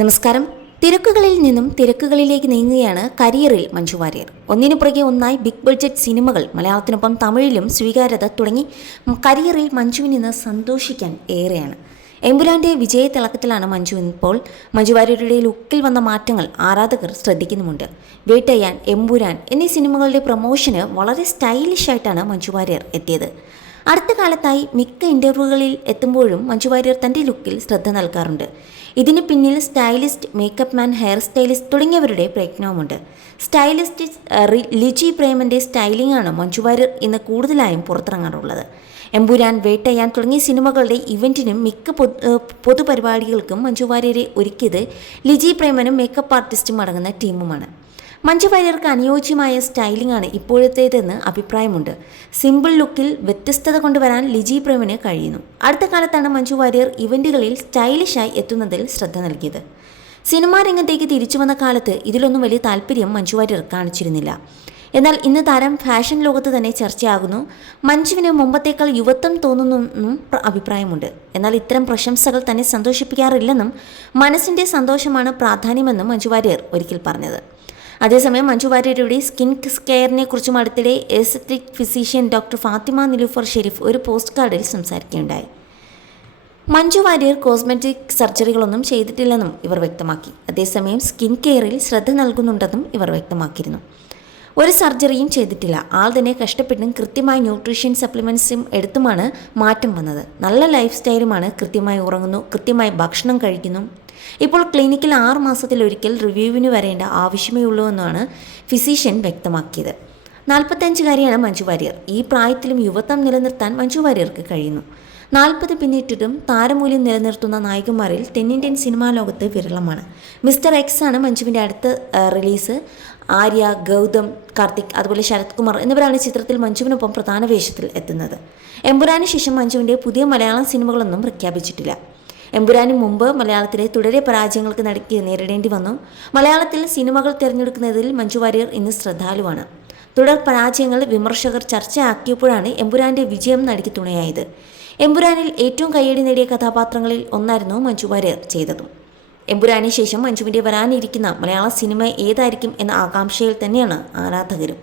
നമസ്കാരം. തിരക്കുകളിൽ നിന്നും തിരക്കുകളിലേക്ക് നീങ്ങുകയാണ് കരിയറിൽ മഞ്ജു വാര്യർ. ഒന്നിനു പുറകെ ഒന്നായി ബിഗ് ബഡ്ജറ്റ് സിനിമകൾ മലയാളത്തിനൊപ്പം തമിഴിലും സ്വീകാര്യത തുടങ്ങി കരിയറിൽ മഞ്ജുവിന് ഇന്ന് സന്തോഷിക്കാൻ ഏറെയാണ്. എമ്പുരാന്റെ വിജയത്തിളക്കത്തിലാണ് മഞ്ജു ഇപ്പോൾ. മഞ്ജു വാര്യരുടെ ലുക്കിൽ വന്ന മാറ്റങ്ങൾ ആരാധകർ ശ്രദ്ധിക്കുന്നുമുണ്ട്. വേട്ടയാൻ എമ്പുരാൻ എന്നീ സിനിമകളുടെ പ്രൊമോഷന് വളരെ സ്റ്റൈലിഷ് ആയിട്ടാണ് മഞ്ജു വാര്യർ എത്തിയത്. അടുത്ത കാലത്തായി മിക്ക ഇന്റർവ്യൂകളിൽ എത്തുമ്പോഴും മഞ്ജു വാര്യർ തന്റെ ലുക്കിൽ ശ്രദ്ധ നൽകാറുണ്ട്. ഇതിന് പിന്നിൽ stylist makeup man hair stylist തുടങ്ങിയവരുടെ പ്രയത്നവുമുണ്ട്. സ്റ്റൈലിസ്റ്റ് ലിജി പ്രേമന്റെ സ്റ്റൈലിംഗ് ആണ് മഞ്ജു വാര്യർ ഇന്ന് കൂടുതലായും പുറത്തിറങ്ങാറുള്ളത്. എമ്പുരാൻ വേട്ടയാൻ തുടങ്ങിയ സിനിമകളുടെ ഇവന്റിനും മിക്ക പൊതുപരിപാടികൾക്കും മഞ്ജു വാര്യരെ ഒരുക്കിയത് ലിജി പ്രേമനും മേക്കപ്പ് ആർട്ടിസ്റ്റും അടങ്ങുന്ന ടീമുമാണ്. മഞ്ജു വാര്യർക്ക് അനുയോജ്യമായ സ്റ്റൈലിംഗ് ആണ് ഇപ്പോഴത്തേതെന്ന് അഭിപ്രായമുണ്ട്. സിമ്പിൾ ലുക്കിൽ വ്യത്യസ്തത കൊണ്ടുവരാൻ ലിജി പ്രേമിന് കഴിയുന്നു. അടുത്ത കാലത്താണ് മഞ്ജു വാര്യർ ഇവന്റുകളിൽ സ്റ്റൈലിഷായി എത്തുന്നതിൽ ശ്രദ്ധ നൽകിയത്. സിനിമാ രംഗത്തേക്ക് തിരിച്ചു വന്ന കാലത്ത് ഇതിലൊന്നും വലിയ താല്പര്യം മഞ്ജു വാര്യർ കാണിച്ചിരുന്നില്ല. എന്നാൽ ഇന്ന് താരം ഫാഷൻ ലോകത്ത് തന്നെ ചർച്ചയാകുന്നു. മഞ്ജുവിന് മുമ്പത്തേക്കാൾ യുവത്വം തോന്നുന്നെന്നും പ്ര- അഭിപ്രായമുണ്ട്. എന്നാൽ ഇത്തരം പ്രശംസകൾ തന്നെ സന്തോഷിപ്പിക്കാറില്ലെന്നും മനസ്സിന്റെ സന്തോഷമാണ് പ്രാധാന്യമെന്നും മഞ്ജു വാര്യർ ഒരിക്കൽ പറഞ്ഞത്. അതേസമയം മഞ്ജു വാര്യരുടെ സ്കിൻ കെയറിനെ കുറിച്ചും അടുത്തിടെ aesthetic physician doctor Fathima Nilufar Sharif ഒരു പോസ്റ്റ് കാർഡിൽ സംസാരിക്കുകയുണ്ടായി. മഞ്ജു വാര്യർ കോസ്മെറ്റിക് സർജറികളൊന്നും ചെയ്തിട്ടില്ലെന്നും ഇവർ വ്യക്തമാക്കി. അതേസമയം സ്കിൻ കെയറിൽ ശ്രദ്ധ നൽകുന്നുണ്ടെന്നും ഇവർ വ്യക്തമാക്കിയിരുന്നു. ഒരു സർജറിയും ചെയ്തിട്ടില്ല. ആൾ തന്നെ കഷ്ടപ്പെട്ടും കൃത്യമായ ന്യൂട്രീഷൻ സപ്ലിമെന്റ്സും എടുത്തുമാണ് മാറ്റം വന്നത്. നല്ല ലൈഫ് സ്റ്റൈലുമാണ് കൃത്യമായി ഉറങ്ങുന്നു കൃത്യമായി ഭക്ഷണം കഴിക്കുന്നു. ഇപ്പോൾ ക്ലിനിക്കിൽ ആറ് മാസത്തിലൊരിക്കൽ റിവ്യൂവിന് വരേണ്ട ആവശ്യമേ ഉള്ളൂ എന്നാണ് ഫിസിഷ്യൻ വ്യക്തമാക്കിയത്. നാൽപ്പത്തഞ്ചുകാരിയാണ് മഞ്ജു വാര്യർ. ഈ പ്രായത്തിലും യുവത്വം നിലനിർത്താൻ മഞ്ജു വാര്യർക്ക് കഴിയുന്നു. നാൽപ്പത് പിന്നിട്ടിട്ടും താരമൂല്യം നിലനിർത്തുന്ന നായികമാരിൽ തെന്നിന്ത്യൻ സിനിമാ ലോകത്ത് വിരളമാണ്. മിസ്റ്റർ എക്സ് ആണ് മഞ്ജുവിന്റെ അടുത്ത റിലീസ്. ആര്യ ഗൗതം കാർത്തിക് അതുപോലെ ശരത് കുമാർ എന്നിവരാണ് ചിത്രത്തിൽ മഞ്ജുവിനൊപ്പം പ്രധാന വേഷത്തിൽ എത്തുന്നത്. എമ്പുരാന് ശേഷം മഞ്ജുവിന്റെ പുതിയ മലയാളം സിനിമകളൊന്നും പ്രഖ്യാപിച്ചിട്ടില്ല. എമ്പുരാന് മുമ്പ് മലയാളത്തിലെ തുടരെ പരാജയങ്ങൾക്ക് നടുക്കി നേരിടേണ്ടി വന്നു. മലയാളത്തിൽ സിനിമകൾ തിരഞ്ഞെടുക്കുന്നതിൽ മഞ്ജു വാര്യർ ഇന്ന് ശ്രദ്ധാലുവാണ്. തുടർ പരാജയങ്ങൾ വിമർശകർ ചർച്ചയാക്കിയപ്പോഴാണ് എമ്പുരാന്റെ വിജയം നടിക്ക് തുണയായത്. എമ്പുരാനിൽ ഏറ്റവും കയ്യടി നേടിയ കഥാപാത്രങ്ങളിൽ ഒന്നായിരുന്നു മഞ്ജു വാര്യർ ചെയ്തതും. എമ്പുരാന് ശേഷം മഞ്ജുവിന്റെ വരാനിരിക്കുന്ന മലയാള സിനിമ ഏതായിരിക്കും എന്ന ആകാംക്ഷയിൽ തന്നെയാണ് ആരാധകരും.